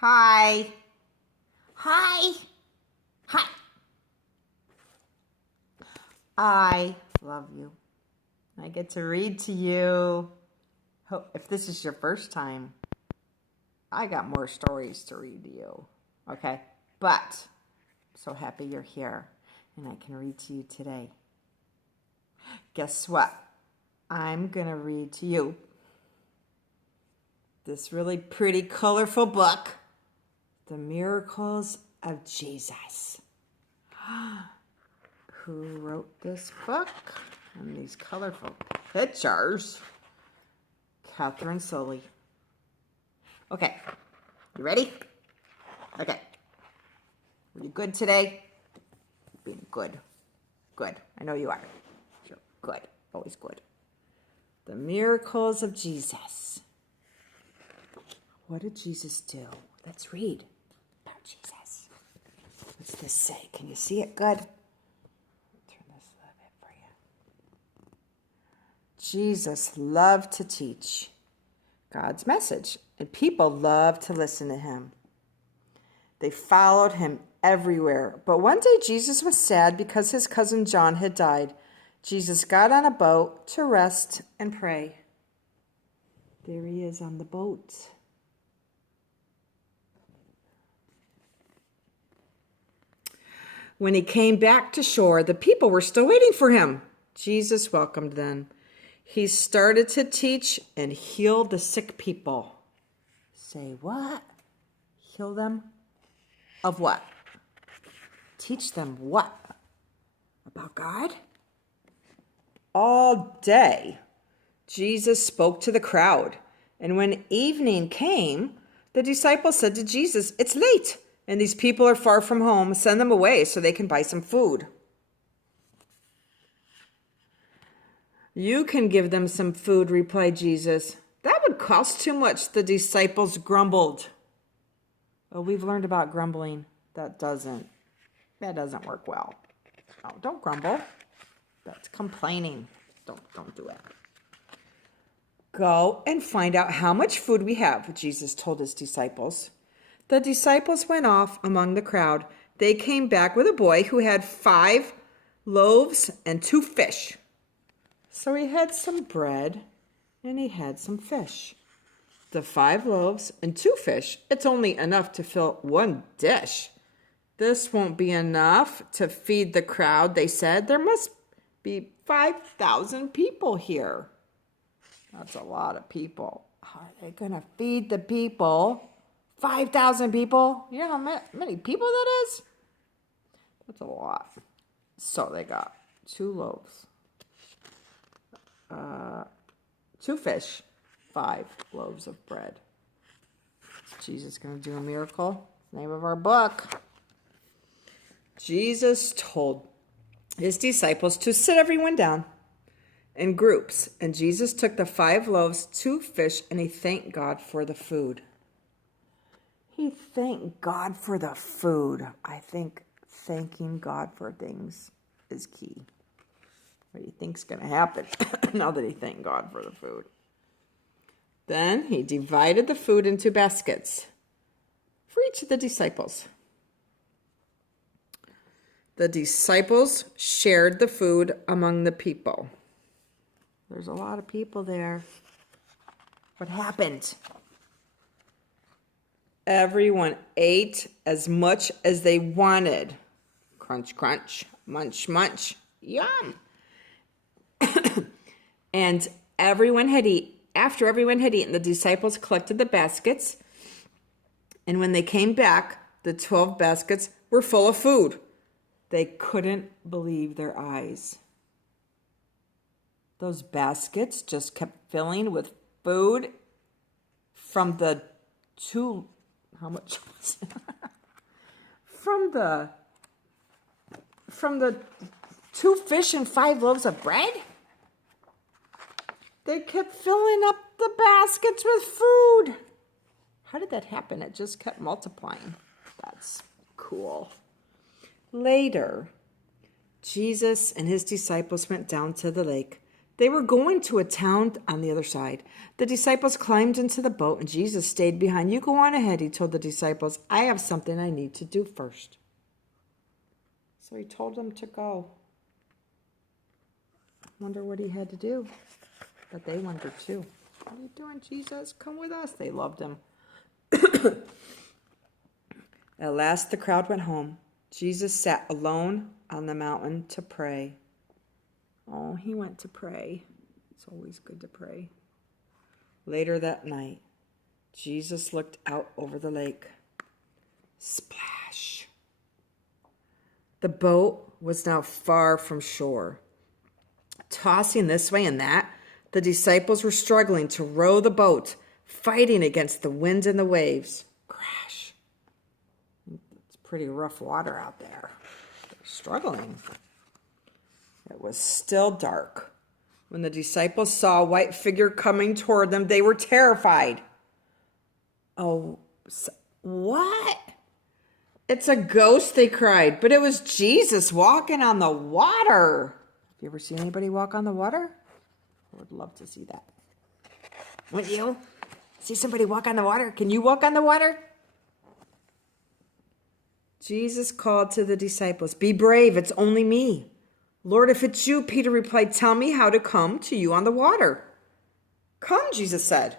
Hi. Hi. Hi. I love you. I get to read to you. If this is your first time, I got more stories to read to you. Okay? But I'm so happy you're here and I can read to you today. Guess what? I'm going to read to you this really pretty, colorful book, The Miracles of Jesus. Who wrote this book and these colorful pictures? Katherine Sully. Okay, you ready? Okay. Are you good today? Being good. Good. I know you are. Sure. Good. Always good. The miracles of Jesus. What did Jesus do? Let's read about Jesus. What's this say? Can you see it good? Turn this a little bit for you. Jesus loved to teach God's message, and people loved to listen to him. They followed him everywhere. But one day Jesus was sad because his cousin John had died. Jesus got on a boat to rest and pray. There he is on the boat. When he came back to shore, the people were still waiting for him. Jesus welcomed them. He started to teach and heal the sick people. Say what? Heal them? Of what? Teach them what? About God? All day, Jesus spoke to the crowd. And when evening came, the disciples said to Jesus, "It's late, and these people are far from home. Send them away so they can buy some food." "You can give them some food," replied Jesus. "That would cost too much," the disciples grumbled. Oh, we've learned about grumbling. That doesn't work well. No, don't grumble. That's complaining. Don't do it. "Go and find out how much food we have," Jesus told his disciples. The disciples went off among the crowd. They came back with a boy who had 5 loaves and 2 fish. So he had some bread and he had some fish. The 5 loaves and 2 fish, it's only enough to fill 1 dish. "This won't be enough to feed the crowd," they said. "There must be 5,000 people here." That's a lot of people. How are they going to feed the people? 5,000 people? You know how many people that is? That's a lot. So they got 2 loaves, 2 fish, 5 loaves of bread. Is Jesus going to do a miracle? Name of our book. Jesus told his disciples to sit everyone down in groups. And Jesus took the 5 loaves, 2 fish, and he thanked God for the food. He thanked God for the food. I think thanking God for things is key. What do you think's going to happen now that he thanked God for the food? Then he divided the food into baskets for each of the disciples. The disciples shared the food among the people. There's a lot of people there. What happened? Everyone ate as much as they wanted. Crunch, crunch, munch, munch, yum. And after everyone had eaten, the disciples collected the baskets. And when they came back, the 12 baskets were full of food. They couldn't believe their eyes. Those baskets just kept filling with food from the 2, how much was it? From the 2 fish and 5 loaves of bread? They kept filling up the baskets with food. How did that happen? It just kept multiplying. That's cool. Later, Jesus and his disciples went down to the lake. They were going to a town on the other side. The disciples climbed into the boat, and Jesus stayed behind. You go on ahead, he told the disciples. I have something I need to do first. So he told them to go. Wonder what he had to do. But they wondered too. What are you doing, Jesus? Come with us. They loved him. At last the crowd went home. Jesus sat alone on the mountain to pray. Oh, he went to pray. It's always good to pray. Later that night, Jesus looked out over the lake. Splash! The boat was now far from shore. Tossing this way and that, the disciples were struggling to row the boat, fighting against the wind and the waves. Crash! It's pretty rough water out there. They're struggling. It was still dark. When the disciples saw a white figure coming toward them, they were terrified. Oh, what? It's a ghost, they cried. But it was Jesus walking on the water. Have you ever seen anybody walk on the water? I would love to see that. Wouldn't you? See somebody walk on the water? Can you walk on the water? Jesus called to the disciples, "Be brave, it's only me." "Lord, if it's you," Peter replied, "tell me how to come to you on the water." "Come," Jesus said.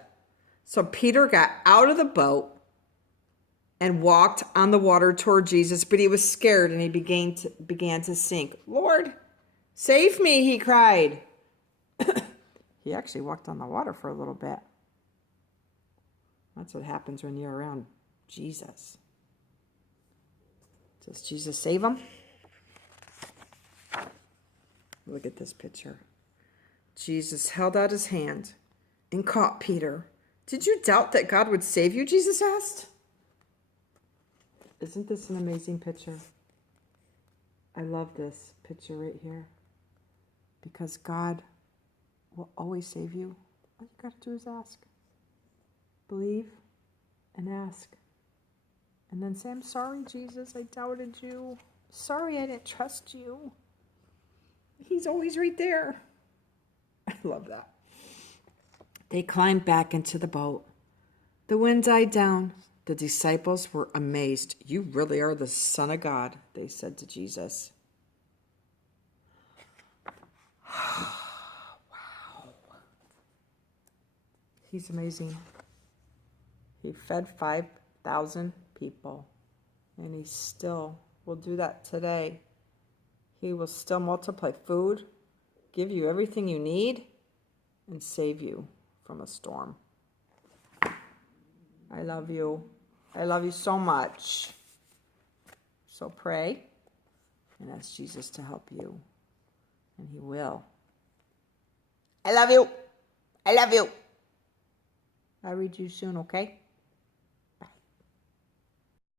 So Peter got out of the boat and walked on the water toward Jesus, but he was scared and he began to sink. "Lord, save me," he cried. He actually walked on the water for a little bit. That's what happens when you're around Jesus. Does Jesus save him? Look at this picture. Jesus held out his hand and caught Peter. "Did you doubt that God would save you?" Jesus asked. Isn't this an amazing picture? I love this picture right here. Because God will always save you. All you got to do is ask. Believe and ask. And then say, "I'm sorry, Jesus, I doubted you. Sorry I didn't trust you." He's always right there. I love that. They climbed back into the boat. The wind died down. The disciples were amazed. "You really are the Son of God," they said to Jesus. Wow. He's amazing. He fed 5,000 people, and he still will do that today. He will still multiply food, give you everything you need, and save you from a storm. I love you. I love you so much. So pray and ask Jesus to help you, and he will. I love you. I love you. I'll read you soon, okay?